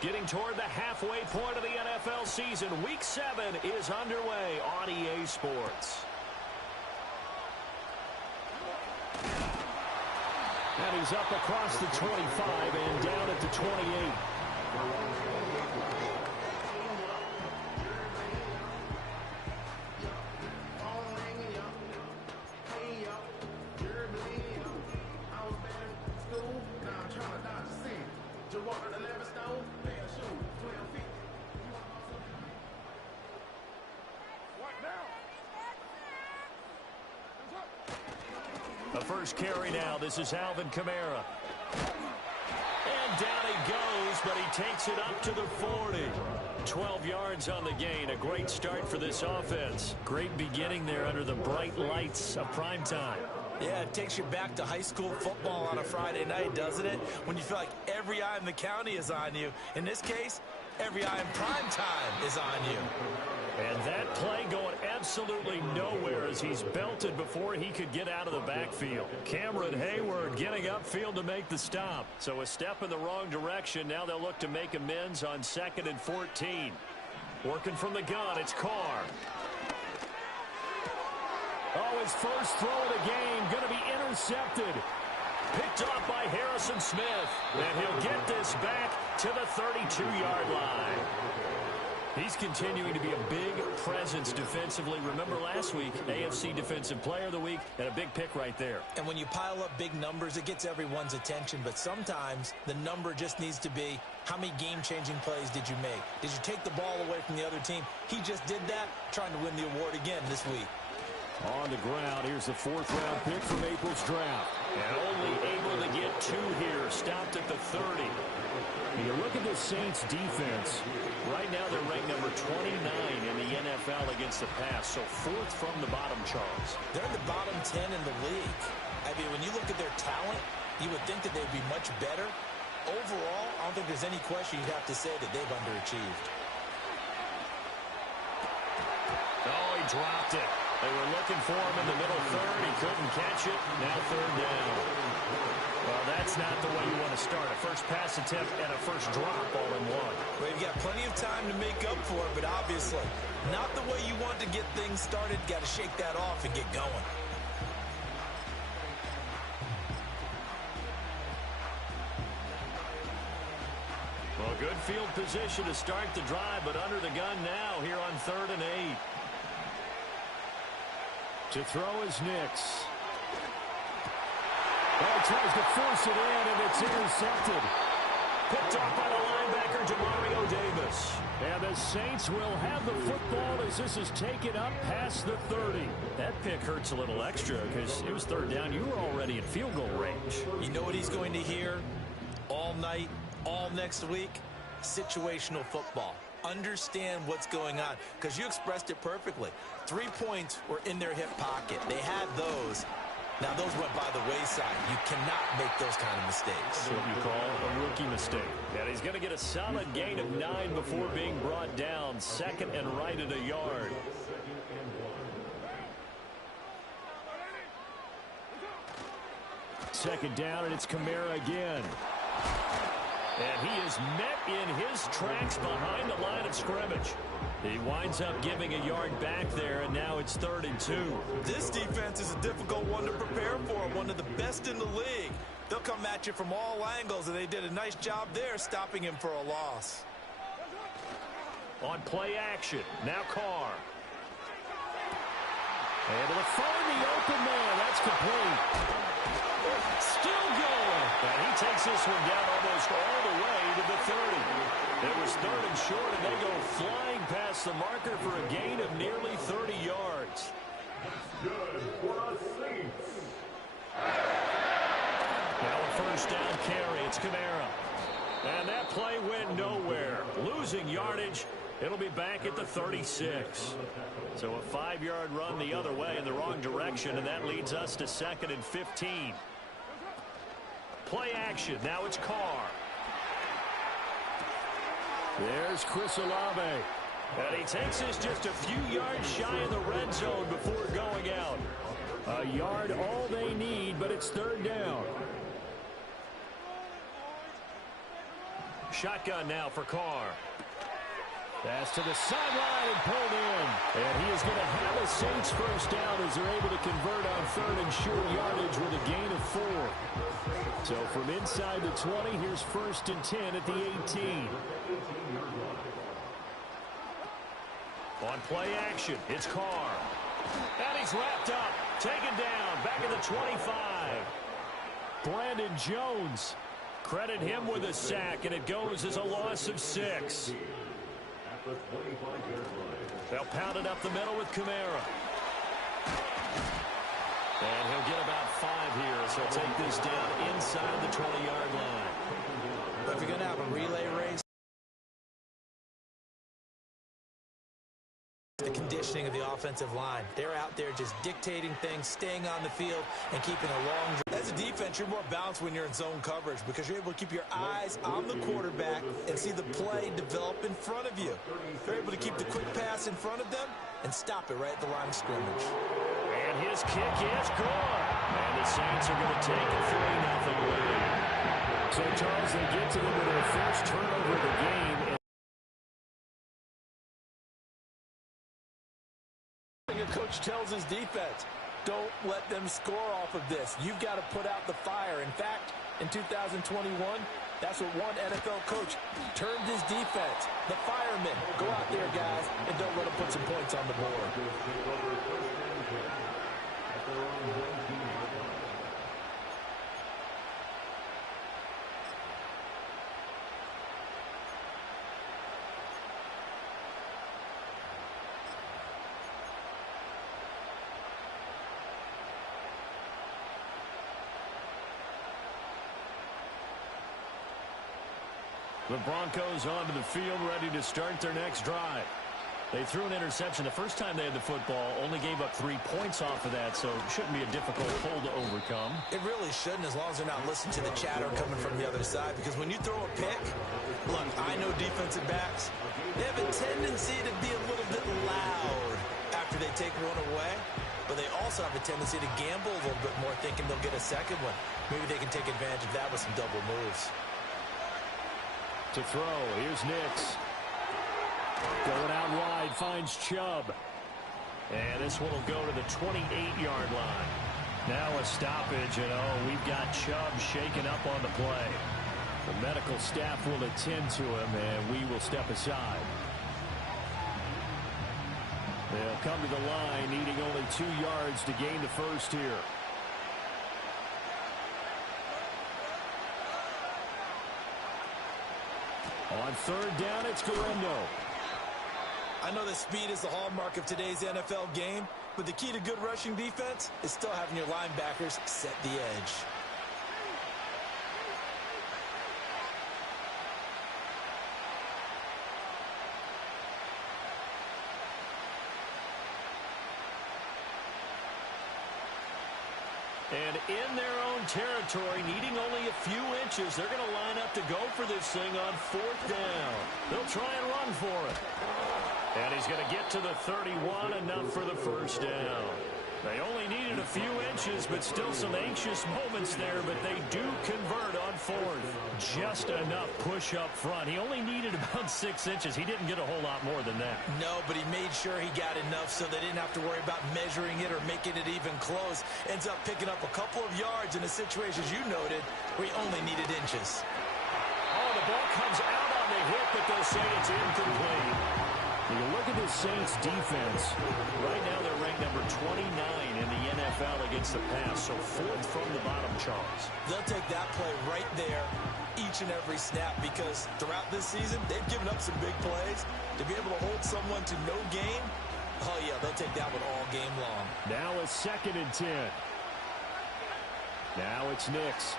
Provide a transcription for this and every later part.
Getting toward the halfway point of the NFL season. Week 7 is underway on EA Sports. And he's up across the 25 and down at the 28. The first carry now. This is Alvin Kamara. And down he goes, but he takes it up to the 40. 12 yards on the gain. A great start for this offense. Great beginning there under the bright lights of prime time. Yeah, it takes you back to high school football on a Friday night, doesn't it? When you feel like every eye in the county is on you. In this case, every eye in prime time is on you. And that play going absolutely nowhere as he's belted before he could get out of the backfield. Cameron Hayward getting upfield to make the stop. So a step in the wrong direction. Now they'll look to make amends on 2nd and 14. Working from the gun, it's Carr. Oh, his first throw of the game going to be intercepted. Picked off by Harrison Smith. And he'll get this back to the 32-yard line. He's continuing to be a big presence defensively. Remember last week, AFC Defensive Player of the Week, and a big pick right there. And when you pile up big numbers, it gets everyone's attention. But sometimes the number just needs to be, how many game-changing plays did you make? Did you take the ball away from the other team? He just did that, trying to win the award again this week. On the ground, here's the 4th-round pick from April's draft. And only able to get 2 here, stopped at the 30. And you look at the Saints defense. Right now they're ranked number 29 in the NFL against the pass. So 4th from the bottom, Charles. They're in the bottom 10 in the league. I mean, when you look at their talent, you would think that they'd be much better. Overall, I don't think there's any question you'd have to say that they've underachieved. Oh, he dropped it. They were looking for him in the middle third. He couldn't catch it. Now 3rd down. Well, that's not the way you want to start. A first pass attempt and a first drop all in one. Well, you've got plenty of time to make up for it, but obviously not the way you want to get things started. Got to shake that off and get going. Well, good field position to start the drive, but under the gun now here on 3rd and 8. To throw is Nix. Oh, he tries to force it in, and it's intercepted. Picked off by the linebacker, Demario Davis. And the Saints will have the football as this is taken up past the 30. That pick hurts a little extra because it was 3rd down. You were already in field goal range. You know what he's going to hear all night, all next week? Situational football. Understand what's going on, because you expressed it perfectly. 3 points were in their hip pocket. They had those. Now, those went by the wayside. You cannot make those kind of mistakes. That's what you call a rookie mistake. And he's going to get a solid gain of 9 before being brought down. 2nd and right at a yard. Second down, and it's Kamara again. And he is met in his tracks behind the line of scrimmage. He winds up giving a yard back there, and now it's 3rd and 2. This defense is a difficult one to prepare for, one of the best in the league. They'll come at you from all angles, and they did a nice job there stopping him for a loss. On play action, now Carr. Able to find the open man. That's complete. Still going. And he takes this one down almost all the way to the 30. It was 3rd and short, and they go flying past the marker for a gain of nearly 30 yards. Now a first down carry. It's Kamara. And that play went nowhere. Losing yardage. It'll be back at the 36. So a 5-yard run the other way in the wrong direction, and that leads us to 2nd and 15. Play action. Now it's Carr. There's Chris Olave. And he takes this just a few yards shy of the red zone A yard, all they need, but it's third down. Shotgun now for Carr. Pass to the sideline and pulled in. And he is going to have a Saints first down as they're able to convert on third and short yardage with a gain of 4. So from inside the 20, here's first and 10 at the 18. On play action, it's Carr. And he's wrapped up, taken down, back at the 25. Brandon Jones. Credit him with a sack, and it goes as a loss of 6. They'll pound it up the middle with Kamara. And he'll get about 5 here, so he'll take this down inside the 20-yard line. But if you're going to have a relay race, the conditioning of the offensive line. They're out there just dictating things, staying on the field, and keeping a long drive. As a defense, you're more balanced when you're in zone coverage because you're able to keep your eyes on the quarterback and see the play develop in front of you. You're able to keep the quick pass in front of them and stop it right at the line of scrimmage. And his kick is good. And the Saints are going to take a 3-0 lead. So, Charles, they get to them with their first turnover of the game. A coach tells his defense, don't let them score off of this. You've got to put out the fire. In fact, in 2021, that's what one NFL coach termed his defense. The firemen. Go out there, guys, and don't let them put some points on the board. The Broncos onto the field, ready to start their next drive. They threw an interception the first time they had the football, only gave up 3 points off of that, so it shouldn't be a difficult hole to overcome. It really shouldn't, as long as they're not listening to the chatter coming from the other side, because when you throw a pick, look, I know defensive backs, they have a tendency to be a little bit loud after they take one away, but they also have a tendency to gamble a little bit more, thinking they'll get a second one. Maybe they can take advantage of that with some double moves. To throw, here's Nix. Going out wide, finds Chubb. And this one will go to the 28-yard line. Now a stoppage, and we've got Chubb shaken up on the play. The medical staff will attend to him, and we will step aside. They'll come to the line, needing only 2 yards to gain the first here. On third down, it's Guerrero. I know that speed is the hallmark of today's NFL game, but the key to good rushing defense is still having your linebackers set the edge. And in their own territory, needing only a few inches, they're going to line up to go for this thing on fourth down. They'll try and run for it. And he's going to get to the 31, enough for the first down. They only needed a few inches, but still some anxious moments there, but they do convert on fourth. Just enough push up front. He only needed about 6 inches. He didn't get a whole lot more than that. No, but he made sure he got enough so they didn't have to worry about measuring it or making it even close. Ends up picking up a couple of yards in a situation, as you noted, where he only needed inches. Oh, the ball comes out on the hit, but they'll say it's incomplete. When you look at the Saints defense, right now they're ranked number 29 in the NFL against the pass, so fourth from the bottom, Charles. They'll take that play right there each and every snap because throughout this season, they've given up some big plays. To be able to hold someone to no gain, oh yeah, they'll take that one all game long. Now a 2nd and 10. Now it's Nix.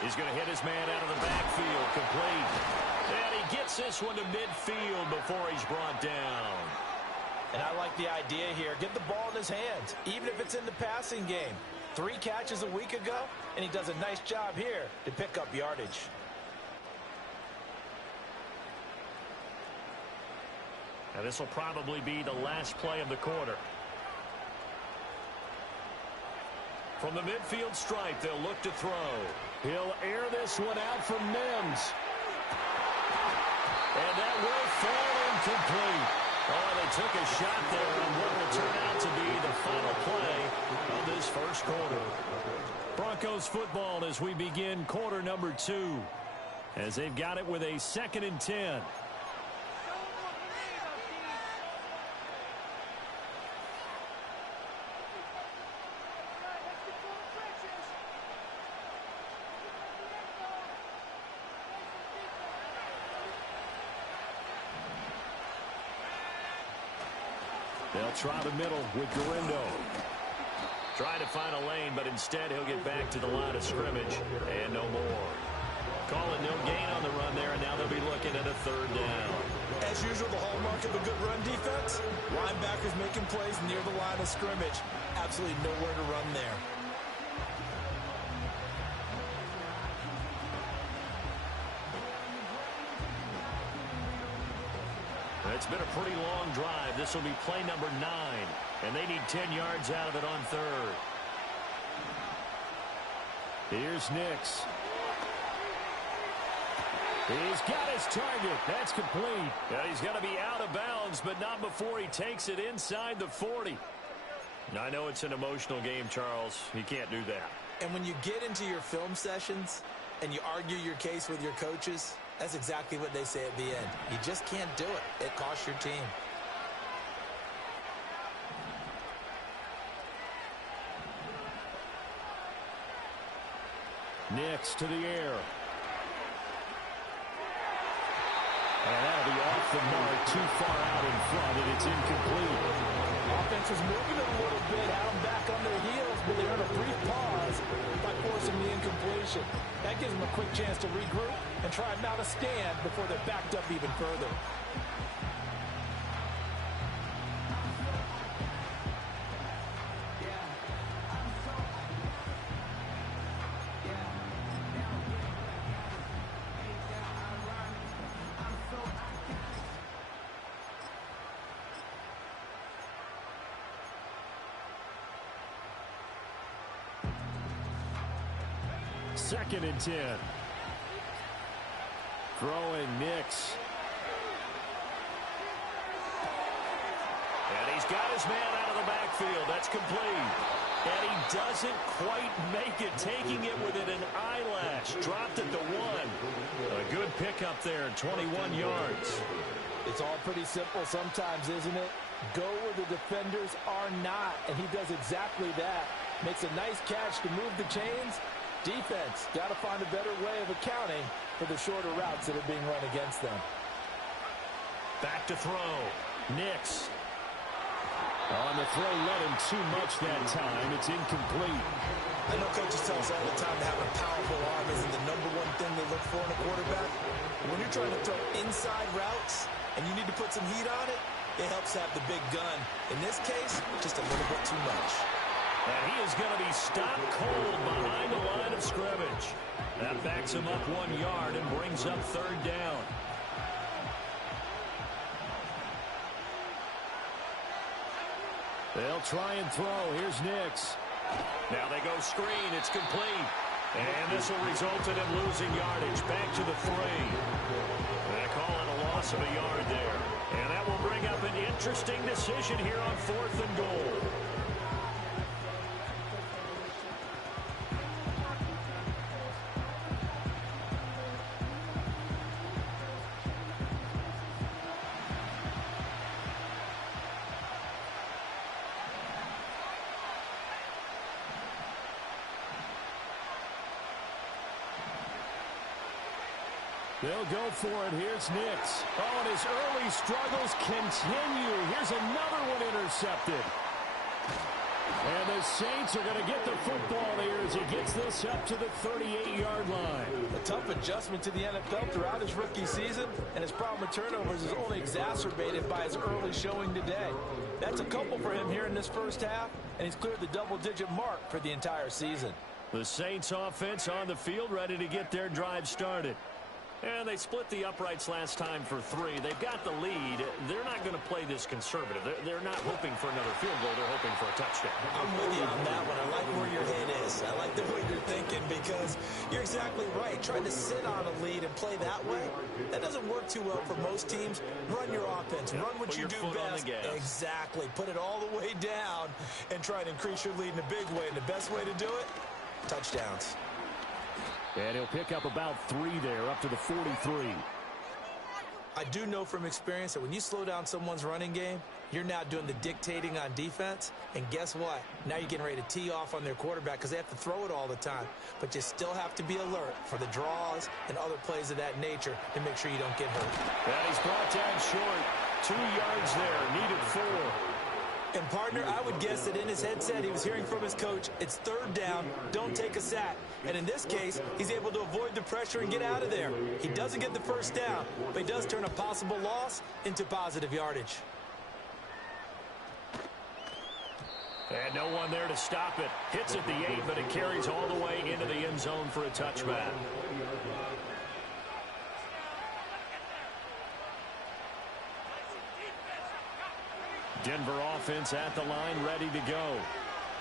He's going to hit his man out of the backfield, complete. And he gets this one to midfield before he's brought down. And I like the idea here. Get the ball in his hands, even if it's in the passing game. 3 catches a week ago, and he does a nice job here to pick up yardage. Now this will probably be the last play of the quarter. From the midfield stripe, they'll look to throw. He'll air this one out from Mims. And that will fall incomplete. Oh, they took a shot there on what will turn out to be the final play of this first quarter. Broncos football as we begin quarter number 2. As they've got it with a 2nd and 10. They'll try the middle with Garindo. Trying to find a lane, but instead he'll get back to the line of scrimmage and no more. Calling no gain on the run there, and now they'll be looking at a 3rd down. As usual, the hallmark of a good run defense, linebackers making plays near the line of scrimmage. Absolutely nowhere to run there. It's been a pretty long drive. This will be play number 9, and they need 10 yards out of it on 3rd. Here's Nix. He's got his target. That's complete. Yeah, he's going to be out of bounds, but not before he takes it inside the 40. I know it's an emotional game, Charles. You can't do that. And when you get into your film sessions and you argue your case with your coaches, that's exactly what they say at the end. You just can't do it. It costs your team. Nix to the air. And that'll be off the mark, too far out in front, and it's incomplete. Offense was moving it a little bit, had them back on their heels, but they earned a brief pause by forcing the incompletion. That gives them a quick chance to regroup and try not to stand before they're backed up even further. Second and 10. Throwing Nix. And he's got his man out of the backfield. That's complete. And he doesn't quite make it, taking it within an eyelash. Dropped at the 1. A good pickup there, 21 yards. It's all pretty simple sometimes, isn't it? Go where the defenders are not, and he does exactly that. Makes a nice catch to move the chains. Defense, got to find a better way of accounting for the shorter routes that are being run against them. Back to throw. Nix. On the throw, let him too much that time. It's incomplete. I know coaches tell us all the time that having a powerful arm isn't the #1 thing they look for in a quarterback. When you're trying to throw inside routes and you need to put some heat on it, it helps have the big gun. In this case, just a little bit too much. And he is going to be stopped cold behind the line of scrimmage. That backs him up 1 yard and brings up 3rd down. They'll try and throw. Here's Nix. Now they go screen. It's complete. And this will result in him losing yardage. Back to the 3. They call it a loss of a yard there. And that will bring up an interesting decision here on 4th and goal. They'll go for it. Here's Nix. Oh, and his early struggles continue. Here's another one intercepted. And the Saints are going to get the football here as he gets this up to the 38-yard line. A tough adjustment to the NFL throughout his rookie season, and his problem with turnovers is only exacerbated by his early showing today. That's a couple for him here in this first half, and he's cleared the double-digit mark for the entire season. The Saints offense on the field, ready to get their drive started. And they split the uprights last time for 3. They've got the lead. They're not going to play this conservative. They're not hoping for another field goal. They're hoping for a touchdown. I'm with you on that one. I like where your head is. I like the way you're thinking because you're exactly right. Trying to sit on a lead and play that way, that doesn't work too well for most teams. Run your offense. Run what you do best. Exactly. Put it all the way down and try and increase your lead in a big way. And the best way to do it, touchdowns. And he'll pick up about 3 there, up to the 43. I do know from experience that when you slow down someone's running game, you're now doing the dictating on defense. And guess what? Now you're getting ready to tee off on their quarterback because they have to throw it all the time. But you still have to be alert for the draws and other plays of that nature to make sure you don't get hurt. And he's brought down short. 2 yards there, needed 4. And, partner, I would guess that in his headset he was hearing from his coach, it's 3rd down, don't take a sack. And in this case, he's able to avoid the pressure and get out of there. He doesn't get the 1st down, but he does turn a possible loss into positive yardage. And no one there to stop it. Hits at the 8, but it carries all the way into the end zone for a touchback. Denver offense at the line, ready to go.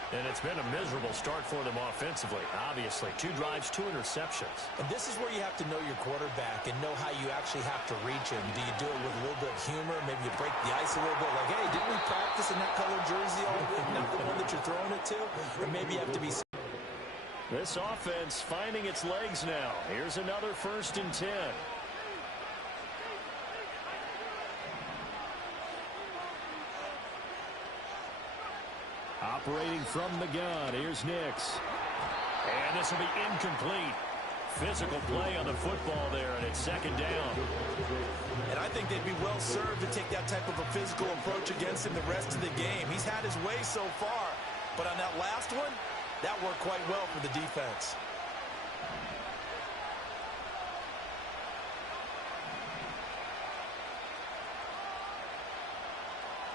And it's been a miserable start for them offensively, obviously. 2 drives, 2 interceptions. And this is where you have to know your quarterback and know how you actually have to reach him. Do you do it with a little bit of humor? Maybe you break the ice a little bit. Like, hey, didn't we practice in that color jersey all week? Not the one that you're throwing it to? Or maybe you have to be... This offense finding its legs now. Here's another 1st and 10. Operating from the gun, here's Nix. And this will be incomplete. Physical play on the football there, and it's 2nd down. And I think they'd be well served to take that type of a physical approach against him the rest of the game. He's had his way so far, but on that last one, that worked quite well for the defense.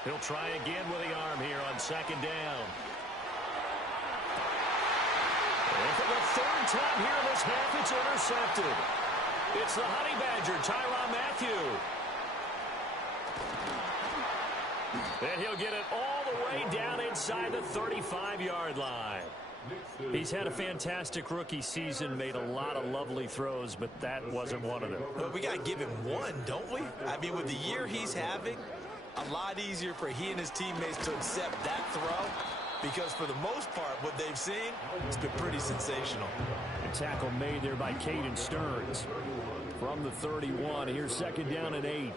He'll try again with the arm here on 2nd down. And for the 3rd time here in this half, it's intercepted. It's the Honey Badger, Tyrann Mathieu. And he'll get it all the way down inside the 35-yard line. He's had a fantastic rookie season, made a lot of lovely throws, but that wasn't one of them. Well, we got to give him one, don't we? I mean, with the year he's having, a lot easier for he and his teammates to accept that throw because for the most part, what they've seen, it's been pretty sensational. A tackle made there by Caden Stearns. From the 31, here's 2nd down and 8.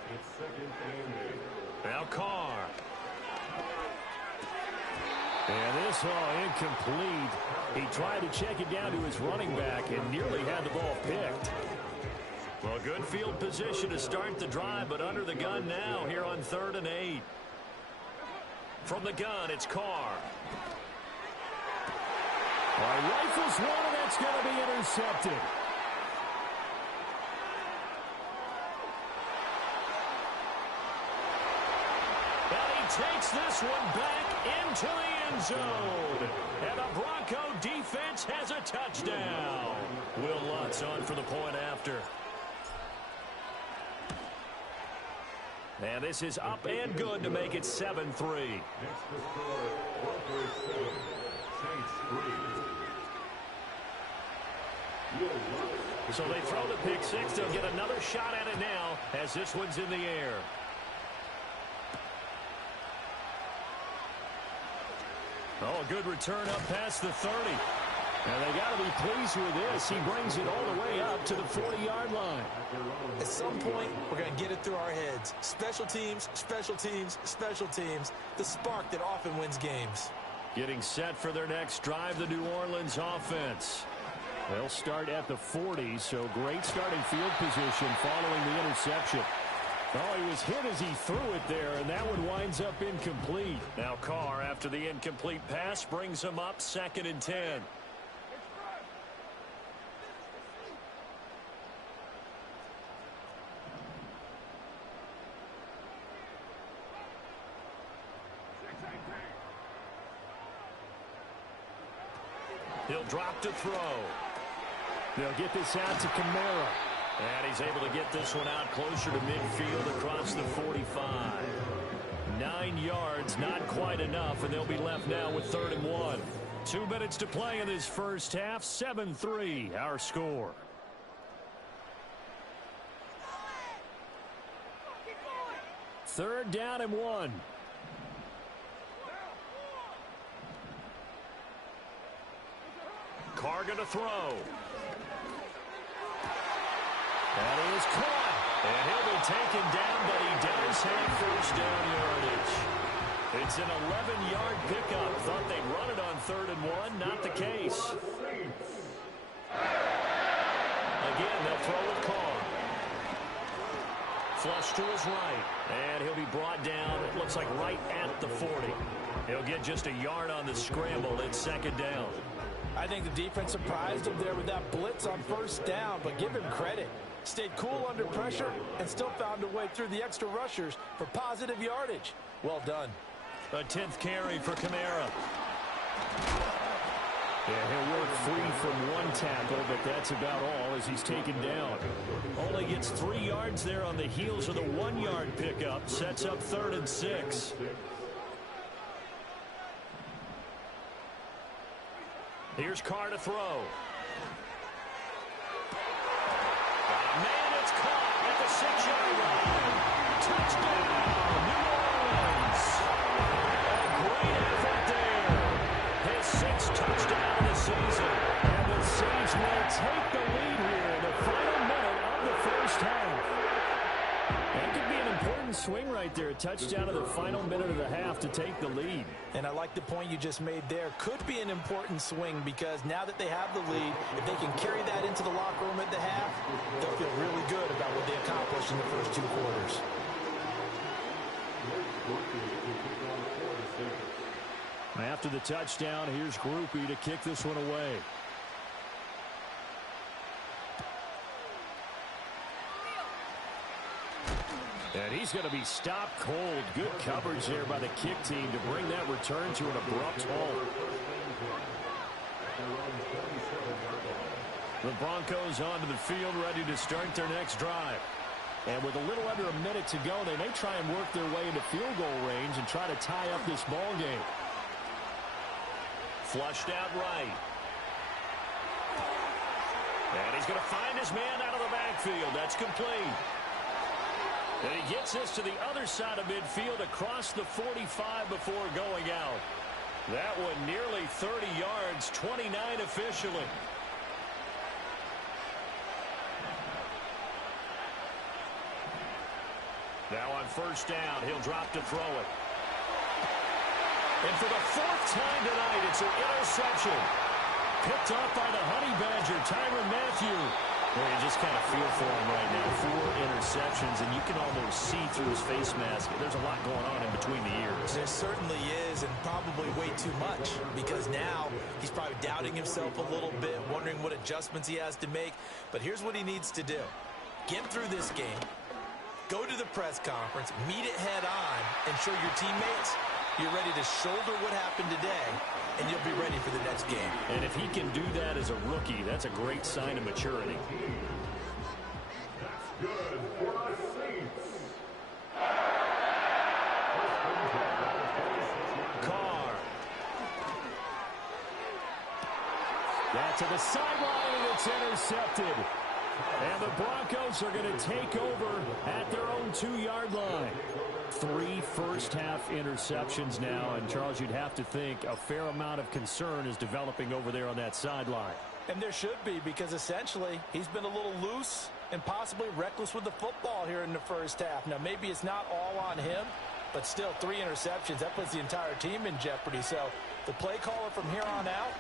Now Carr. And this incomplete. He tried to check it down to his running back and nearly had the ball picked. Well, good field position to start the drive, but under the gun now here on 3rd and 8. From the gun, it's Carr. Rifles one, and that's going to be intercepted. And he takes this one back into the end zone. And the Bronco defense has a touchdown. Will Lutz on for the point after. And this is up and good to make it 7-3. So they throw the pick 6. They'll get another shot at it now as this one's in the air. Oh, a good return up past the 30. And they got to be pleased with this. He brings it all the way up to the 40-yard line. At some point, we're going to get it through our heads. Special teams, special teams, special teams. The spark that often wins games. Getting set for their next drive, the New Orleans offense. They'll start at the 40, so great starting field position following the interception. Oh, he was hit as he threw it there, and that one winds up incomplete. Now Carr, after the incomplete pass, brings him up 2nd and 10. He'll drop to throw. They'll get this out to Kamara. And he's able to get this one out closer to midfield across the 45. 9 yards, not quite enough, and they'll be left now with 3rd and 1. 2 minutes to play in this first half. 7-3, our score. Third down and 1. Carr going to throw. And he is caught. And he'll be taken down, but he does have first down yardage. It's an 11-yard pickup. Thought they'd run it on 3rd and 1. Not the case. Again, they'll throw with Carr. Flush to his right. And he'll be brought down, it looks like right at the 40. He'll get just a yard on the scramble. It's 2nd down. I think the defense surprised him there with that blitz on 1st down, but give him credit. Stayed cool under pressure and still found a way through the extra rushers for positive yardage. Well done. A 10th carry for Kamara. Yeah, he'll work free from 1 tackle, but that's about all as he's taken down. Only gets 3 yards there on the heels of the 1-yard pickup. Sets up 3rd and 6. Here's Carr to throw. Man, it's caught at the 6-yard line. Touchdown, New Orleans. A great effort there. His 6th touchdown of the season. And the Saints will take the lead here in the final minute of the first half. That could be an important swing right there. A touchdown in the final minute of the half to take the lead. And I like the point you just made there. Could be an important swing because now that they have the lead, if they can carry that into the locker room at the half, they'll feel really good about what they accomplished in the first 2 quarters. After the touchdown, here's Groupie to kick this one away. And he's going to be stopped cold. Good coverage there by the kick team to bring that return to an abrupt halt. The Broncos onto the field, ready to start their next drive. And with a little under a minute to go, they may try and work their way into field goal range and try to tie up this ball game. Flushed out right. And he's going to find his man out of the backfield. That's complete. And he gets this to the other side of midfield across the 45 before going out. That one nearly 30 yards, 29 officially. Now on 1st down, he'll drop to throw it. And for the 4th time tonight, it's an interception. Picked off by the Honey Badger, Tyrann Mathieu. Well, you just kind of feel for him right now. 4 interceptions, and you can almost see through his face mask. There's a lot going on in between the ears. There certainly is, and probably way too much, because now he's probably doubting himself a little bit, wondering what adjustments he has to make. But here's what he needs to do. Get through this game, go to the press conference, meet it head on, and show your teammates you're ready to shoulder what happened today, and you'll be ready for the next game. And if he can do that as a rookie, that's a great sign of maturity. Carr. That to the sideline, and it's intercepted. And the Broncos are going to take over at their own 2-yard line. 3 first-half interceptions now, and Charles, you'd have to think a fair amount of concern is developing over there on that sideline. And there should be, because essentially he's been a little loose and possibly reckless with the football here in the first half. Now, maybe it's not all on him, but still 3 interceptions. That puts the entire team in jeopardy. So the play caller from here on out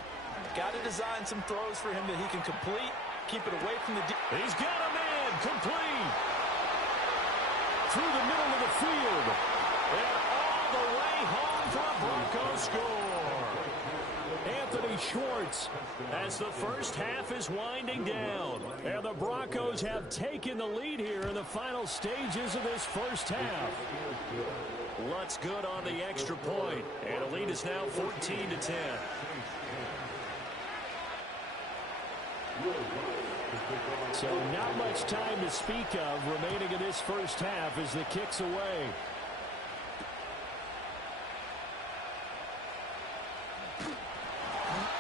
got to design some throws for him that he can complete, keep it away from the He's got a man complete through the middle of the field, and all the way home for a Broncos score. Anthony Schwartz, as the first half is winding down, and the Broncos have taken the lead here in the final stages of this first half. Lutz good on the extra point, and the lead is now 14-10. So not much time to speak of remaining in this first half as the kick's away.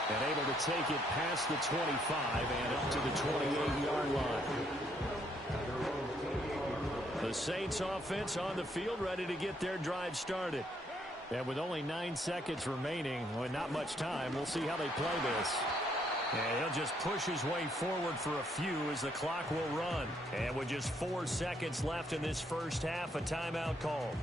And able to take it past the 25 and up to the 28-yard line. The Saints offense on the field ready to get their drive started. And with only 9 seconds remaining, with not much time, we'll see how they play this. And he'll just push his way forward for a few as the clock will run. And with just 4 seconds left in this first half, a timeout call.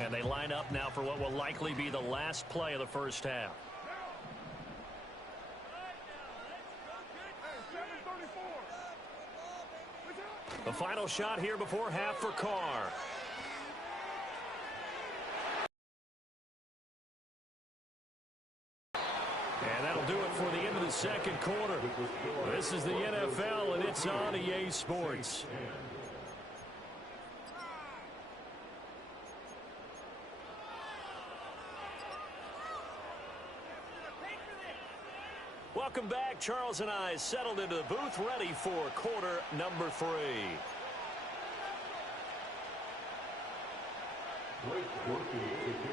And they line up now for what will likely be the last play of the first half. The final shot here before half for Carr. And that'll do it for the end of the second quarter. This is the NFL, and it's on EA Sports. Welcome back. Charles and I settled into the booth, ready for quarter number 3.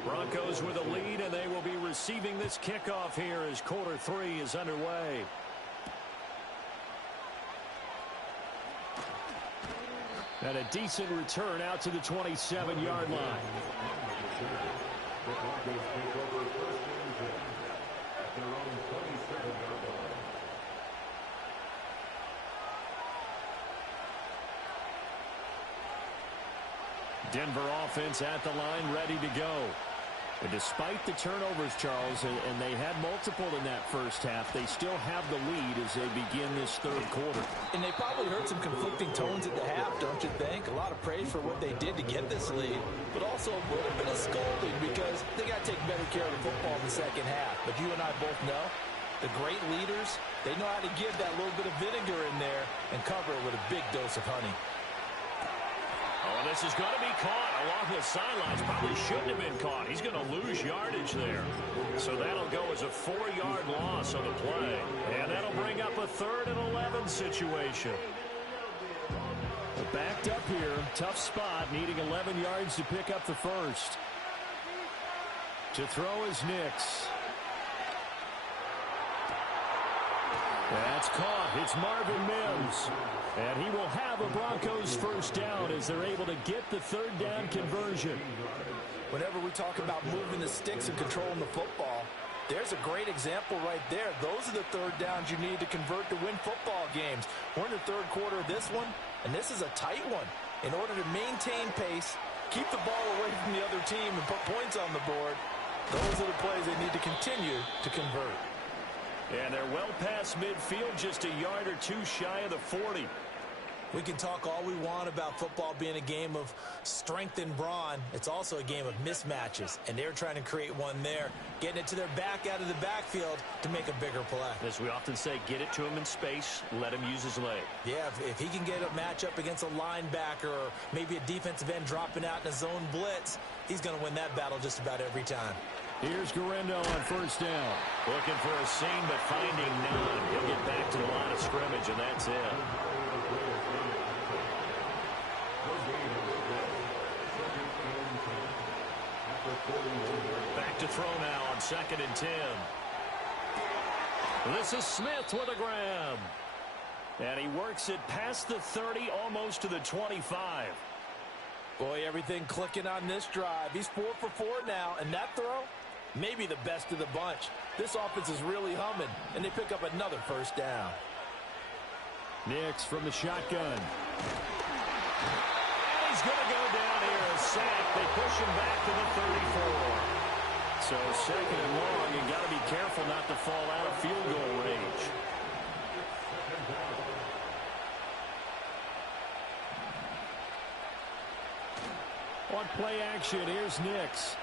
Broncos with a lead, and they will be receiving this kickoff here as quarter 3 is underway. And a decent return out to the 27-yard line. Denver offense at the line, ready to go. And despite the turnovers, Charles, and they had multiple in that first half, they still have the lead as they begin this third quarter. And they probably heard some conflicting tones at the half, don't you think? A lot of praise for what they did to get this lead, but also a little bit of scolding because they got to take better care of the football in the second half. But you and I both know the great leaders, they know how to give that little bit of vinegar in there and cover it with a big dose of honey. Oh, this is going to be caught along the sidelines. Probably shouldn't have been caught. He's going to lose yardage there. So that'll go as a 4-yard loss on the play. And that'll bring up a 3rd and 11 situation. Backed up here. Tough spot. Needing 11 yards to pick up the first. To throw is Nix. That's caught. It's Marvin Mims. And he will have a Broncos first down as they're able to get the 3rd down conversion. Whenever we talk about moving the sticks and controlling the football, there's a great example right there. Those are the 3rd downs you need to convert to win football games. We're in the third quarter of this one, and this is a tight one. In order to maintain pace, keep the ball away from the other team, and put points on the board, those are the plays they need to continue to convert. And they're well past midfield, just a yard or 2 shy of the 40. We can talk all we want about football being a game of strength and brawn. It's also a game of mismatches, and they're trying to create one there, getting it to their back out of the backfield to make a bigger play. As we often say, get it to him in space, let him use his leg. Yeah, if he can get a matchup against a linebacker or maybe a defensive end dropping out in a zone blitz, he's going to win that battle just about every time. Here's Garendo on first down. Looking for a seam, but finding none. He'll get back to the line of scrimmage, and that's it. Back to throw now on 2nd and 10. This is Smith with a grab. And he works it past the 30, almost to the 25. Boy, everything clicking on this drive. He's 4 for 4 now, and that throw, maybe the best of the bunch. This offense is really humming, and they pick up another first down. Nix from the shotgun. And he's going to go down here, a sack. They push him back to the 34. So 2nd and long, you got to be careful not to fall out of field goal range. On play action, here's Nix.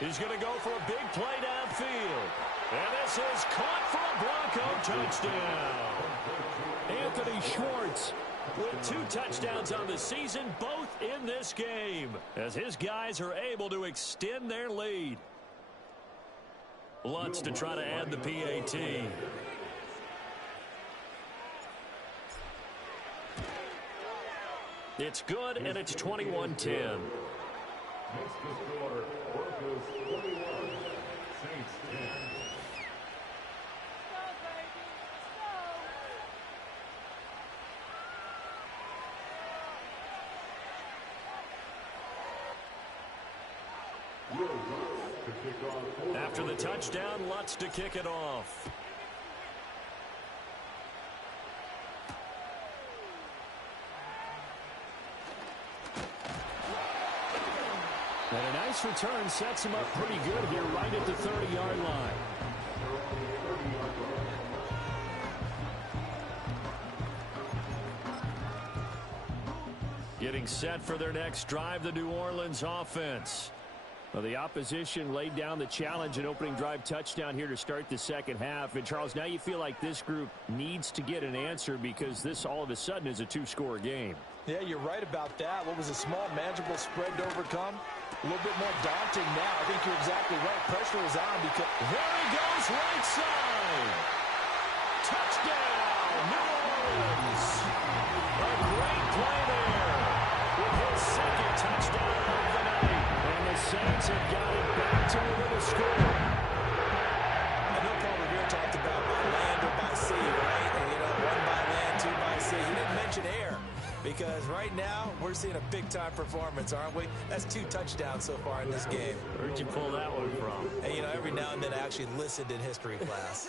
He's going to go for a big play downfield. And this is caught for a Bronco touchdown. Anthony Schwartz with 2 touchdowns on the season, both in this game, as his guys are able to extend their lead. Lutz to try to add the PAT. It's good, and it's 21-10. Next to score, Broncos 21, Saints 10. After the touchdown, Lutz to kick it off. And a nice return sets him up pretty good here right at the 30-yard line. Getting set for their next drive, the New Orleans offense. Well, the opposition laid down the challenge and opening drive touchdown here to start the second half. And, Charles, now you feel like this group needs to get an answer because this all of a sudden is a two-score game. Yeah, you're right about that. What was a small, manageable spread to overcome? A little bit more daunting now. I think you're exactly right. Pressure is on because... There he goes, right side. Touchdown, New Orleans. A great play there with his second touchdown of the night. And the Saints have got it back to within a score. I know Paul Revere talked about by land or by sea, right? And, you know, one by land, two by sea. He didn't mention air. Because right now, we're seeing a big-time performance, aren't we? That's 2 touchdowns so far in this game. Where'd you pull that one from? And, you know, every now and then I actually listened in history class.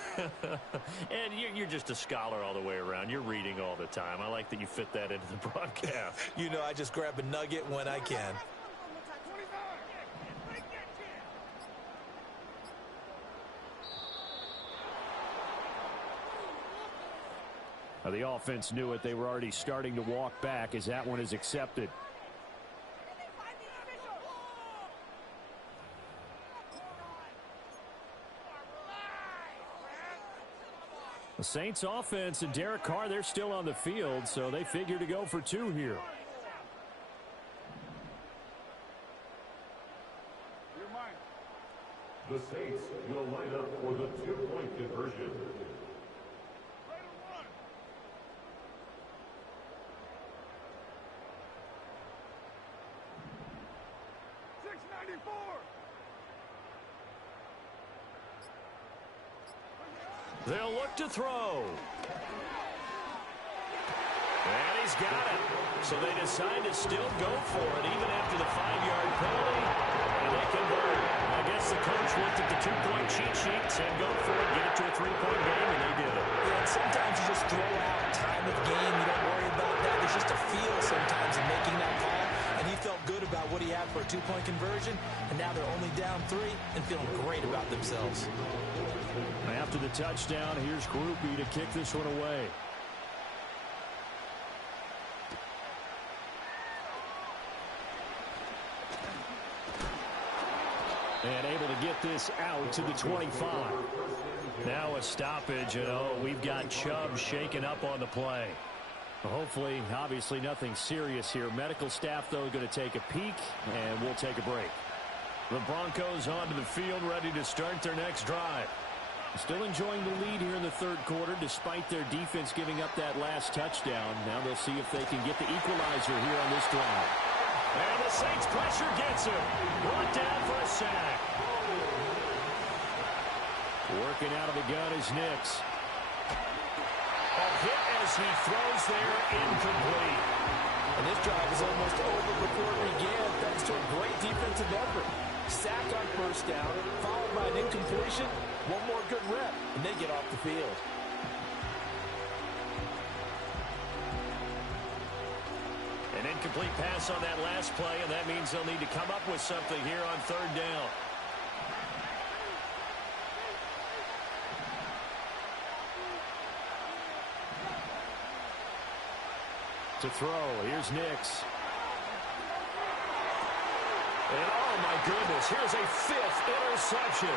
And you're just a scholar all the way around. You're reading all the time. I like that you fit that into the broadcast. You know, I just grab a nugget when I can. Now, the offense knew it. They were already starting to walk back as that one is accepted. The Saints offense and Derek Carr, they're still on the field, so they figure to go for 2 here. The Saints will line up for the 2-point conversion. They'll look to throw. And he's got it. So they decide to still go for it even after the 5-yard penalty. And they convert. I guess the coach looked at the 2-point cheat sheet, said go for it, get it to a 3-point game, and they did it. Yeah, and sometimes you just throw out time of game. You don't worry about that. There's just a feel sometimes in making that call. And he felt good about what he had for a 2-point conversion. And now they're only down 3 and feeling great about themselves. After the touchdown, here's Groupie to kick this one away. And able to get this out to the 25. Now a stoppage, and we've got Chubb shaken up on the play. Hopefully, obviously nothing serious here. Medical staff, though, going to take a peek, and we'll take a break. The Broncos onto the field, ready to start their next drive. Still enjoying the lead here in the third quarter, despite their defense giving up that last touchdown. Now they'll see if they can get the equalizer here on this drive. And the Saints pressure gets him. Brought down for a sack. Working out of the gun is Nix. A hit as he throws there, incomplete. And this drive is almost over before it began, thanks to a great defensive effort. Sack on first down, followed by an incompletion. One more good rep, and they get off the field. An incomplete pass on that last play, and that means they'll need to come up with something here on third down. To throw, here's Nix. And oh my goodness, here's a 5th interception.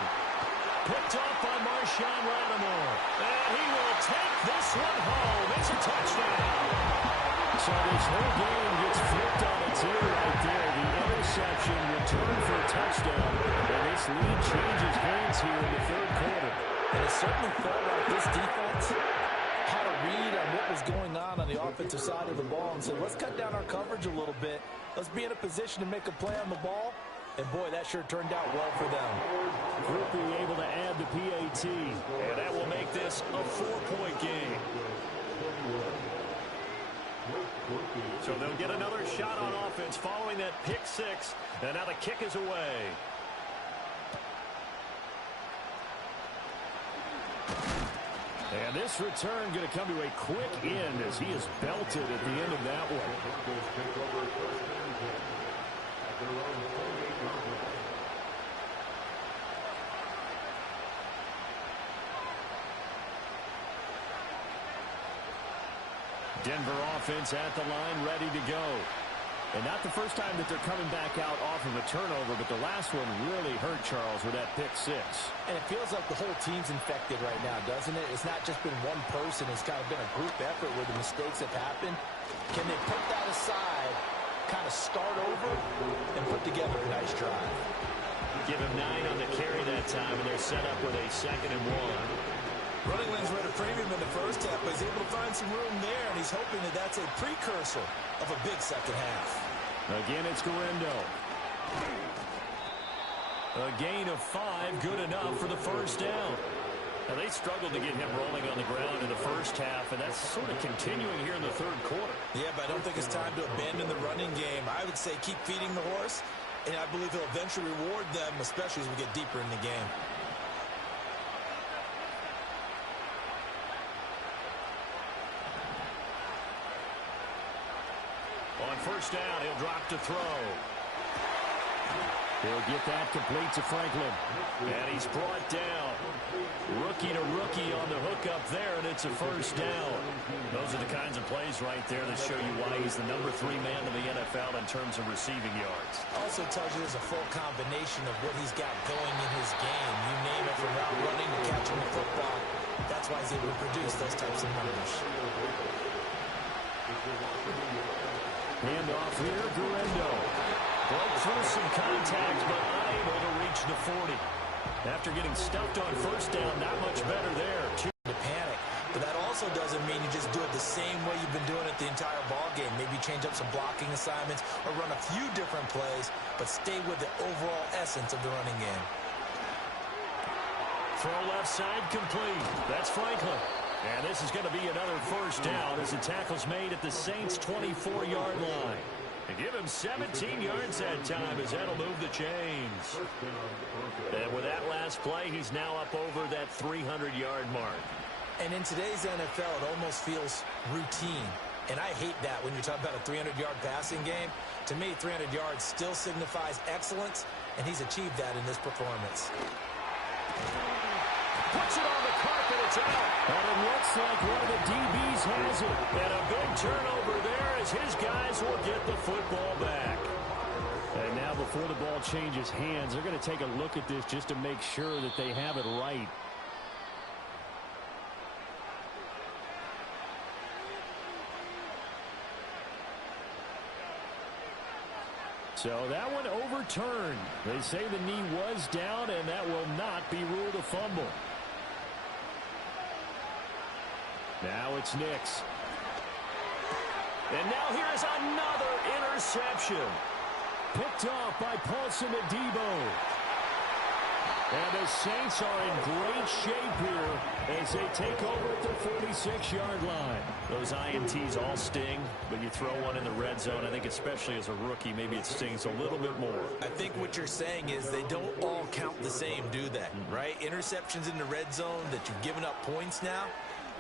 Picked up by Marshawn Lattimore. And he will take this one home. It's a touchdown. So this whole game gets flipped on its ear right there. The interception returned for a touchdown. And this lead changes hands here in the third defense had a read on what was going on the offensive side of the ball and said, let's cut down our coverage a little bit. Let's be in a position to make a play on the ball. And, boy, that sure turned out well for them. Group being able to add the PAT. And that will make this a 4-point game. So they'll get another shot on offense following that pick six. And now the kick is away. And this return going to come to a quick end as he is belted at the end of that one. Denver offense at the line, ready to go. And not the first time that they're coming back out off of a turnover, but the last one really hurt Charles with that pick six. And it feels like the whole team's infected right now, doesn't it? It's not just been one person. It's kind of been a group effort where the mistakes have happened. Can they put that aside, kind of start over, and put together a nice drive? Give him 9 on the carry that time, and they're set up with a 2nd and 1. Running lanes were at a premium in the first half, but he's able to find some room there, and he's hoping that that's a precursor of a big second half. Again, it's Guerrero. A gain of 5, good enough for the first down. Now, they struggled to get him rolling on the ground in the first half, and that's sort of continuing here in the third quarter. Yeah, but I don't think it's time to abandon the running game. I would say keep feeding the horse, and I believe he'll eventually reward them, especially as we get deeper in the game. On first down, he'll drop to throw. He'll get that complete to Franklin. And he's brought down. Rookie to rookie on the hook up there, and it's a first down. Those are the kinds of plays right there that show you why he's the number 3 man in the NFL in terms of receiving yards. Also tells you there's a full combination of what he's got going in his game. You name it, from route running to catching the football. That's why he's able to produce those types of numbers. Handoff here, Guerrero. Broke through some contact, but unable to reach the 40. After getting stuffed on first down, not much better there. To panic, but that also doesn't mean you just do it the same way you've been doing it the entire ball game. Maybe change up some blocking assignments or run a few different plays, but stay with the overall essence of the running game. Throw left side complete. That's Franklin. And this is going to be another first down as the tackle's made at the Saints' 24-yard line. And give him 17 yards that time as that'll move the chains. And with that last play, he's now up over that 300-yard mark. And in today's NFL, it almost feels routine. And I hate that when you're talking about a 300-yard passing game. To me, 300 yards still signifies excellence, and he's achieved that in this performance. Puts it on the carpet, it's out. And it looks like one of the DBs has it. And a big turnover there as his guys will get the football back. And now before the ball changes hands, they're going to take a look at this just to make sure that they have it right. So that one overturned. They say the knee was down, and that will not be ruled a fumble. Now it's Nix. And now here is another interception. Picked off by Paulson Adebo. And the Saints are in great shape here as they take over at the 46-yard line. Those INTs all sting, but you throw one in the red zone. I think especially as a rookie, maybe it stings a little bit more. I think what you're saying is they don't all count the same, do they? Right? Interceptions in the red zone that you've given up points now,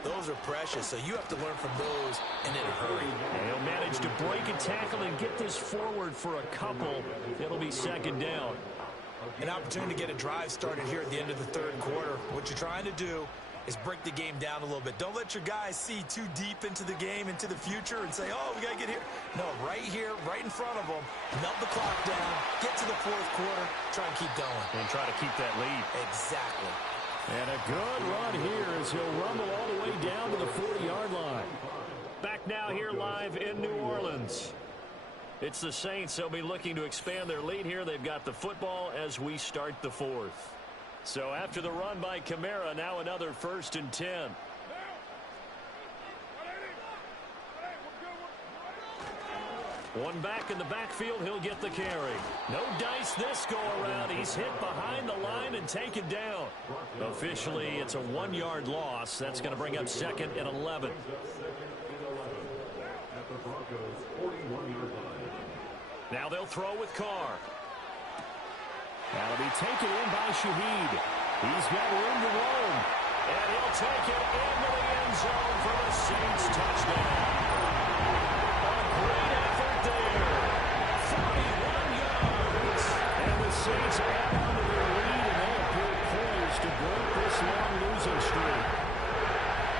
those are precious, so you have to learn from those and in a hurry. And he'll manage to break a tackle and get this forward for a couple. It'll be second down. An opportunity to get a drive started here at the end of the third quarter. What you're trying to do is break the game down a little bit. Don't let your guys see too deep into the game, into the future, and say, oh, we got to get here. No, right here, right in front of them, melt the clock down, get to the fourth quarter, try and keep going. And try to keep that lead. Exactly. And a good run here as he'll rumble all the way down to the 40-yard line. Back now here live in New Orleans. It's the Saints. They'll be looking to expand their lead here. They've got the football as we start the fourth. So after the run by Kamara, now another 1st and 10. One back in the backfield, he'll get the carry. No dice this go-around. He's hit behind the line and taken down. Officially, it's a 1-yard loss. That's going to bring up 2nd and 11. Now they'll throw with Carr. That'll be taken in by Shaheed. He's got room to roam. And he'll take it into the end zone for the Saints touchdown. A great effort there. 41 yards. And the Saints add on to their lead, and they appear poised to break this long losing streak.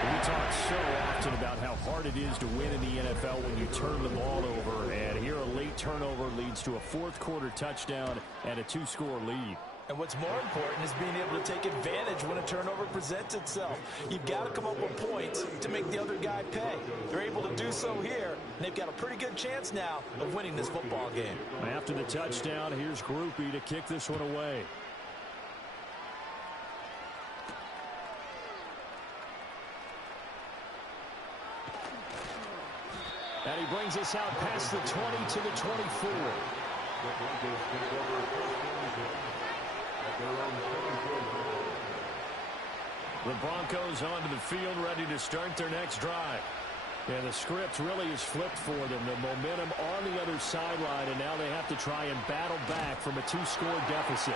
We talk so often about how hard it is to win in the NFL when you turn the ball over. And here a late turnover leads to a fourth-quarter touchdown and a 2-score lead. And what's more important is being able to take advantage when a turnover presents itself. You've got to come up with points to make the other guy pay. They're able to do so here, and they've got a pretty good chance now of winning this football game. After the touchdown, here's Groupie to kick this one away. And he brings us out past the 20 to the 24. The Broncos onto the field, ready to start their next drive. And the script really is flipped for them. The momentum on the other sideline, and now they have to try and battle back from a 2-score deficit.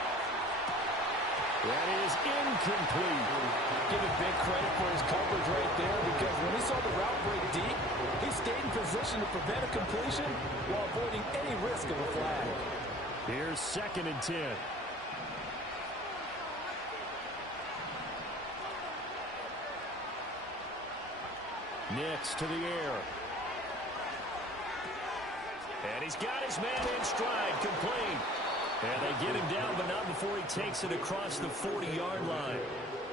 That is incomplete. Give him big credit for his coverage right there, because when he saw the route break deep, he stayed in position to prevent a completion while avoiding any risk of a flag. Here's 2nd and 10. Nix to the air. And he's got his man in stride, complete. And they get him down, but not before he takes it across the 40-yard line.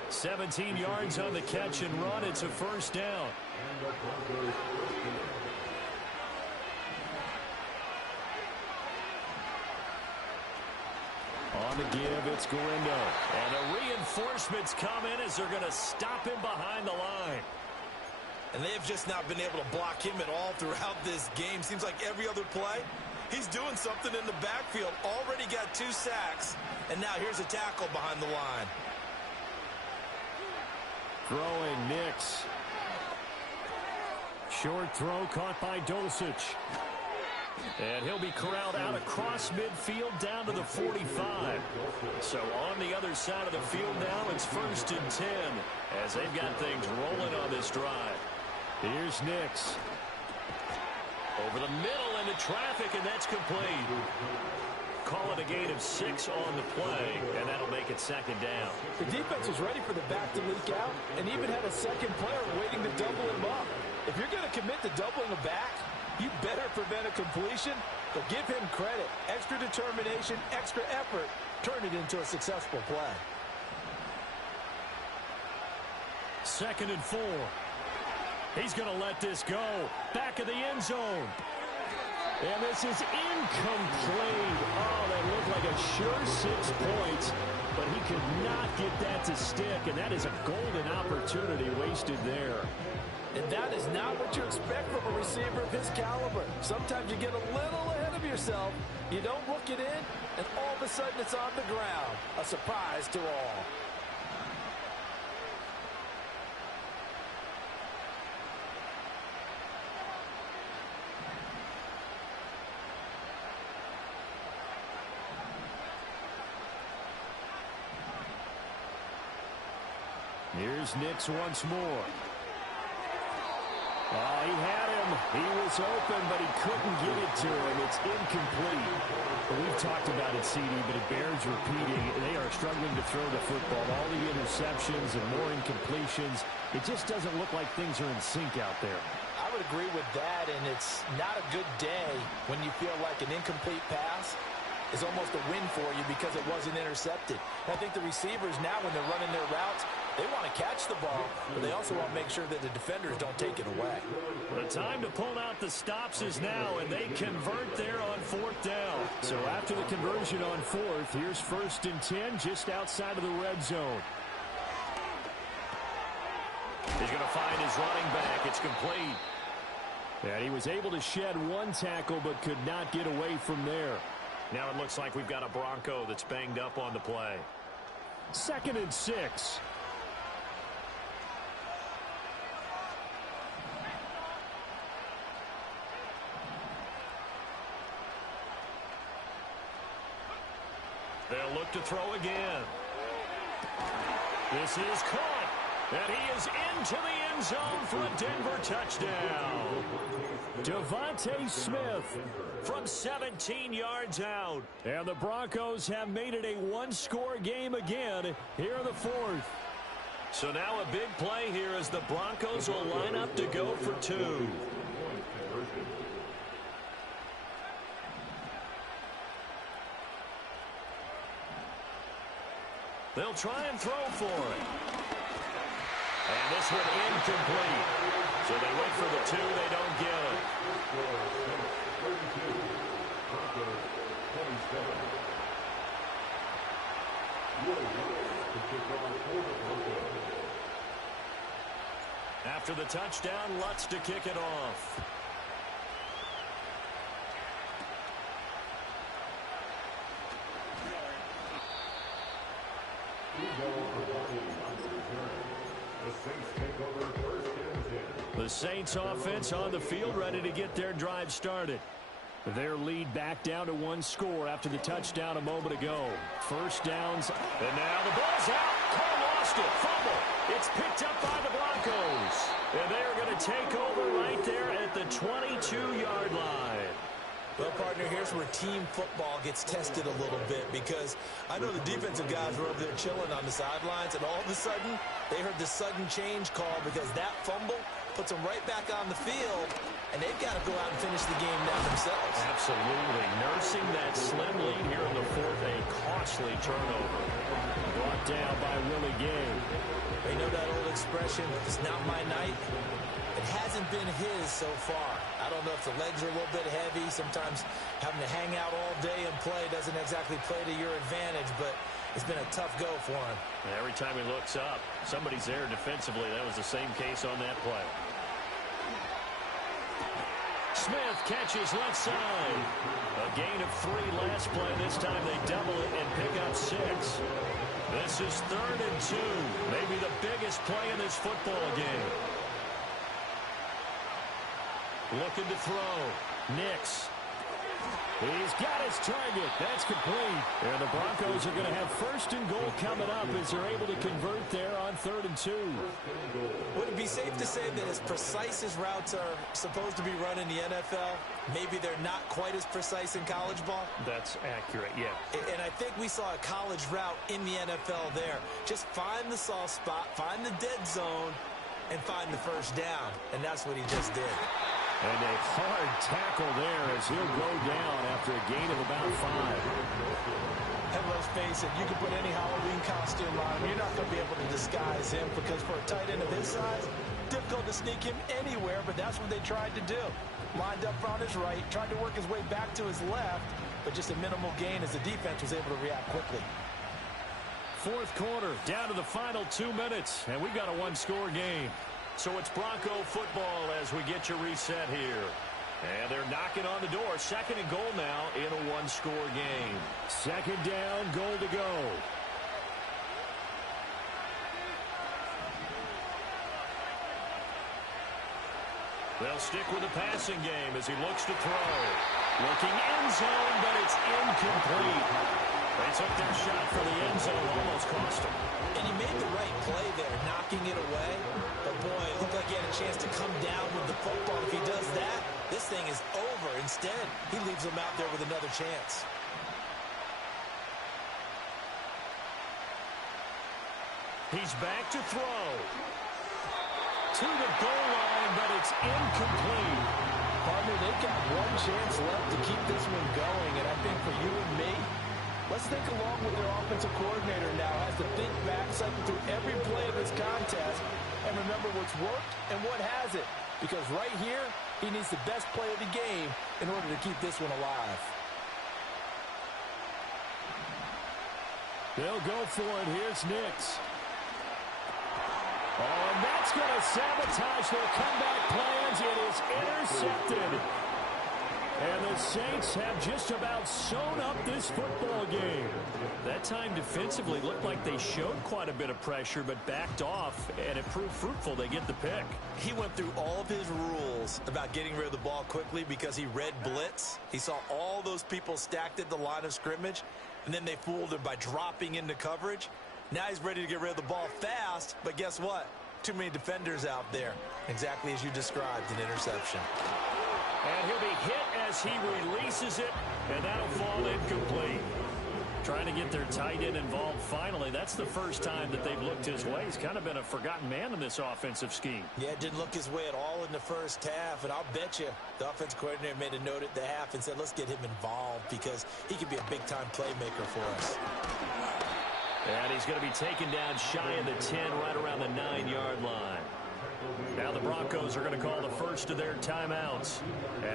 17 yards on the catch and run. It's a first down. On the give, it's Gorindo. And the reinforcements come in as they're going to stop him behind the line. And they have just not been able to block him at all throughout this game. Seems like every other play, he's doing something in the backfield. Already got 2 sacks, and now here's a tackle behind the line. Throwing Nix. Short throw caught by Dulcich. And he'll be corralled out across midfield down to the 45. So on the other side of the field now, it's 1st and 10 as they've got things rolling on this drive. Here's Nix. Over the middle into traffic, and that's complete. Call it a gain of 6 on the play, and that'll make it 2nd down. The defense was ready for the back to leak out and even had a second player waiting to double him up. If you're going to commit to doubling a back, you better prevent a completion, but give him credit. Extra determination, extra effort, turn it into a successful play. 2nd and 4. He's going to let this go. Back of the end zone. And this is incomplete. Oh, that looked like a sure 6 points, but he could not get that to stick, and that is a golden opportunity wasted there. And that is not what you expect from a receiver of his caliber. Sometimes you get a little ahead of yourself, you don't look it in, and all of a sudden it's on the ground. A surprise to all. Here's Nix once more. Oh, he had him. He was open, but he couldn't get it to him. It's incomplete. Well, we've talked about it, CD, but it bears repeating. They are struggling to throw the football. All the interceptions and more incompletions. It just doesn't look like things are in sync out there. I would agree with that, and it's not a good day when you feel like an incomplete pass is almost a win for you because it wasn't intercepted. And I think the receivers now, when they're running their routes, they want to catch the ball, but they also want to make sure that the defenders don't take it away. The time to pull out the stops is now, and they convert there on 4th down. So after the conversion on 4th, here's 1st and 10 just outside of the red zone. He's going to find his running back. It's complete. And he was able to shed one tackle but could not get away from there. Now it looks like we've got a Bronco that's banged up on the play. 2nd and 6. They'll look to throw again. This is caught. And he is into the end zone for a Denver touchdown. Devontae Smith from 17 yards out. And the Broncos have made it a one-score game again here in the 4th. So now a big play here as the Broncos will line up to go for 2. They'll try and throw for it. And this one incomplete. So they wait for the 2. They don't get it. After the touchdown, Lutz to kick it off. The Saints offense on the field ready to get their drive started. Their lead back down to 1 score after the touchdown a moment ago. First downs. And now the ball's out. Cole lost it. Fumble. It's picked up by the Broncos. And they are going to take over right there at the 22-yard line. Well, partner, here's where team football gets tested a little bit because I know the defensive guys were over there chilling on the sidelines, and all of a sudden they heard the sudden change call because that fumble puts them right back on the field, and they've got to go out and finish the game now themselves. Absolutely. Nursing that slim lead here in the 4th, a costly turnover. Brought down by Willie Gay. They know that old expression, it's not my night. It hasn't been his so far. I don't know if the legs are a little bit heavy. Sometimes having to hang out all day and play doesn't exactly play to your advantage, but it's been a tough go for him. And every time he looks up, somebody's there defensively. That was the same case on that play. Smith catches left side. A gain of 3 last play. This time they double it and pick up 6. This is 3rd and 2. Maybe the biggest play in this football game. Looking to throw. Nix. He's got his target. That's complete. And the Broncos are going to have 1st and goal coming up as they're able to convert there on 3rd and 2. Would it be safe to say that as precise as routes are supposed to be run in the NFL, maybe they're not quite as precise in college ball? That's accurate, yeah. And I think we saw a college route in the NFL there. Just find the soft spot, find the dead zone, and find the 1st down. And that's what he just did. And a hard tackle there as he'll go down after a gain of about 5. And let's face it, you can put any Halloween costume on him. You're not going to be able to disguise him because for a tight end of his size, difficult to sneak him anywhere, but that's what they tried to do. Lined up on his right, tried to work his way back to his left, but just a minimal gain as the defense was able to react quickly. 4th quarter, down to the final 2 minutes, and we've got a one-score game. So it's Bronco football as we get your reset here. And they're knocking on the door. 2nd and goal now in a one-score game. 2nd down, goal to go. They'll stick with the passing game as he looks to throw. Looking end zone, but it's incomplete. They took their shot for the end zone, almost cost him. And he made the right play there, knocking it away. But, boy, it looked like he had a chance to come down with the football. If he does that, this thing is over. Instead, he leaves him out there with another chance. He's back to throw. To the goal line, but it's incomplete. Partner, they've got one chance left to keep this one going, and I think for you and me, let's think along with their offensive coordinator now, has to think back, cycle through every play of this contest, and remember what's worked and what hasn't. Because right here, he needs the best play of the game in order to keep this one alive. They'll go for it. Here's Nix. Oh, and that's going to sabotage their comeback plans. It is intercepted. And the Saints have just about sewn up this football game. That time defensively looked like they showed quite a bit of pressure but backed off, and it proved fruitful. They get the pick. He went through all of his rules about getting rid of the ball quickly because he read blitz. He saw all those people stacked at the line of scrimmage, and then they fooled him by dropping into coverage. Now he's ready to get rid of the ball fast, but guess what? Too many defenders out there. Exactly as you described, an interception. And he'll be hit as he releases it, and that'll fall incomplete. Trying to get their tight end involved finally. That's the first time that they've looked his way. He's kind of been a forgotten man in this offensive scheme. Yeah, it didn't look his way at all in the first half, and I'll bet you the offense coordinator made a note at the half and said, let's get him involved because he could be a big-time playmaker for us. And he's going to be taken down shy of the 10, right around the 9-yard line. Now the Broncos are going to call the first of their timeouts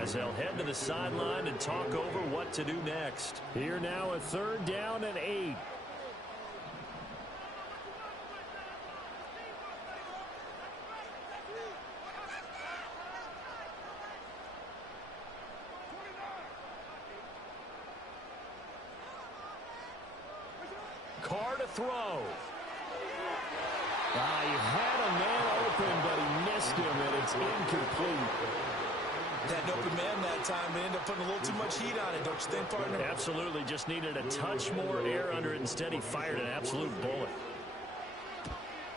as they'll head to the sideline and talk over what to do next. Here now, a 3rd down and 8. Carr to throw. He had a man open, but he missed him, and it's incomplete. Had an open man that time, but ended up putting a little too much heat on it, don't you think, partner? Absolutely. Just needed a touch more air under it. Instead, he fired an absolute bullet.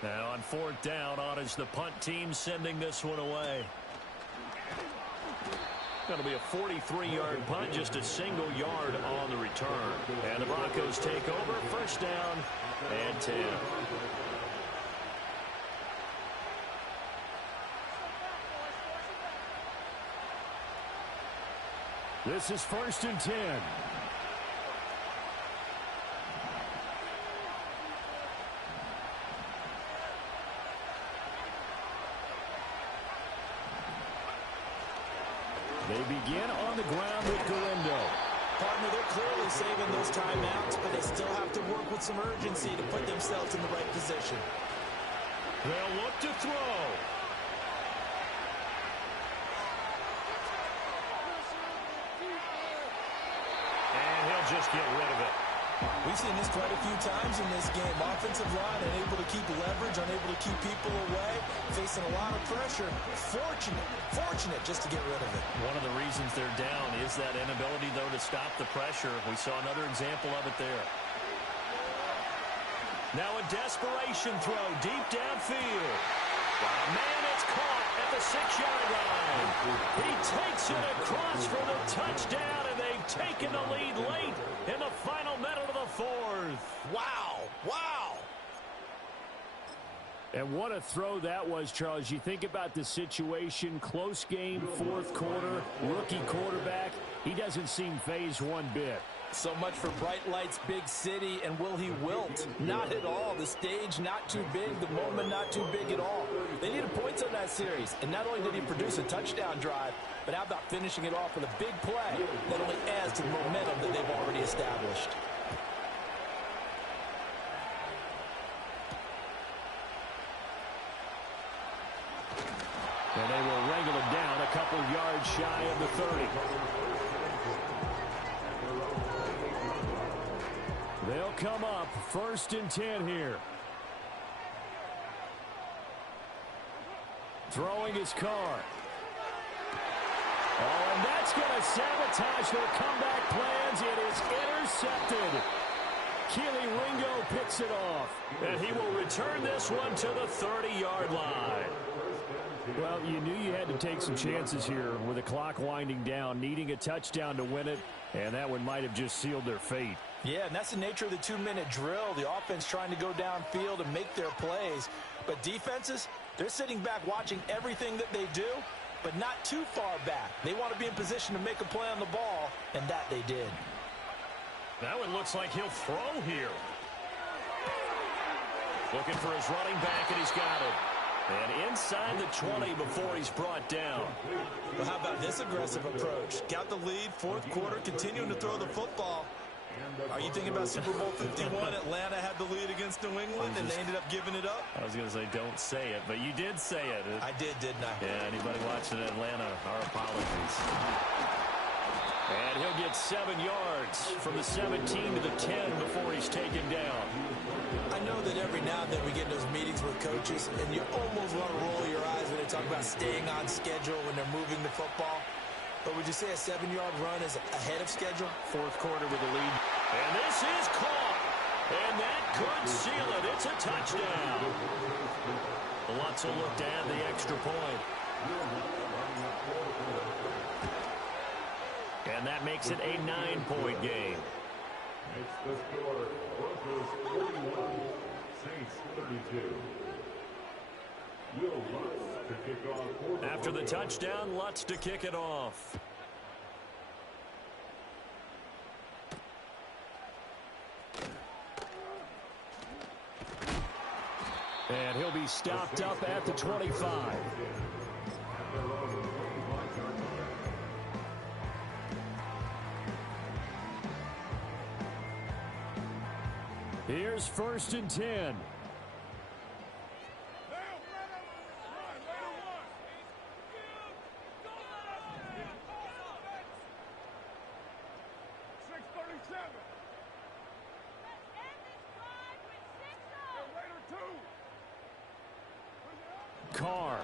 Now on 4th down, on is the punt team sending this one away. Going to be a 43-yard punt, just a single yard on the return. And the Broncos take over, 1st down and 10. This is 1st and 10. They begin on the ground with Galindo. Partner, they're clearly saving those timeouts, but they still have to work with some urgency to put themselves in the right position. They'll look to throw. And he'll just get rid of it. We've seen this quite a few times in this game. Offensive line unable to keep leverage, unable to keep people away, facing a lot of pressure. Fortunate just to get rid of it. One of the reasons they're down is that inability, though, to stop the pressure. We saw another example of it there. Now a desperation throw deep downfield. A man is caught at the 6-yard line. He takes it across for the touchdown, and they've taken the lead late in the final minute of the 4th. Wow. And what a throw that was, Charles. You think about the situation, close game, 4th quarter, rookie quarterback. He doesn't seem fazed one bit. So much for bright lights, big city, and will he wilt? Not at all. The stage not too big, the moment not too big at all. They needed points on that series, and not only did he produce a touchdown drive, but how about finishing it off with a big play that only adds to the momentum that they've already established. And they will wrangle it down a couple yards shy of the 30. They'll come up 1st and 10 here. Throwing his Carr. Oh, and that's going to sabotage their comeback plans. It is intercepted. Keely Ringo picks it off. And he will return this one to the 30-yard line. Well, you knew you had to take some chances here with the clock winding down, needing a touchdown to win it, and that one might have just sealed their fate. Yeah, and that's the nature of the 2-minute drill. The offense trying to go downfield and make their plays. But defenses, they're sitting back watching everything that they do, but not too far back. They want to be in position to make a play on the ball, and that they did. That one looks like he'll throw here. Looking for his running back, and he's got it. And inside the 20 before he's brought down. Well, how about this aggressive approach? Got the lead, 4th quarter, continuing to throw the football. Are you thinking about Super Bowl 51? Atlanta had the lead against New England, and they ended up giving it up? I was going to say don't say it, but you did say it. I did, didn't I? Yeah, anybody watching Atlanta, our apologies. And he'll get 7 yards from the 17 to the 10 before he's taken down. I know that every now and then we get in those meetings with coaches, and you almost want to roll your eyes when they talk about staying on schedule when they're moving the football. But would you say a 7-yard run is ahead of schedule? Fourth quarter with the lead. And this is caught. And that could seal it. It's a touchdown. Lutz will look to add the extra point. And that makes it a 9-point game. Makes the score Broncos 41, Saints 32. Lutz to kick off. After the touchdown, Lutz to kick it off. And he'll be stopped up at the 25. Here's 1st and 10. Carr.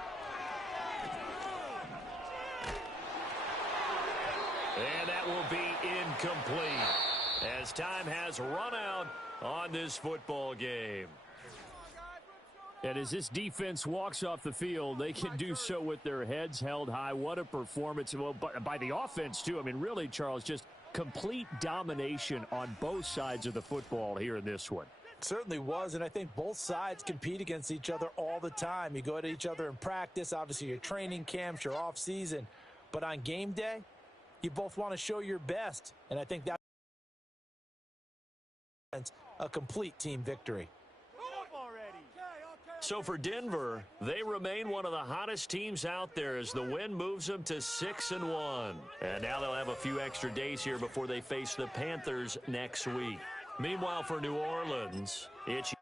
And that will be incomplete as time has run out on this football game. And as this defense walks off the field, they can do so with their heads held high. What a performance. Well, by the offense, too. I mean, really, Charles, just complete domination on both sides of the football here in this one. Certainly was, and I think both sides compete against each other all the time. You go at each other in practice, obviously your training camps, your off season, but on game day, you both want to show your best, and I think that's a complete team victory. So for Denver, they remain one of the hottest teams out there as the win moves them to 6-1. And now they'll have a few extra days here before they face the Panthers next week. Meanwhile, for New Orleans, it's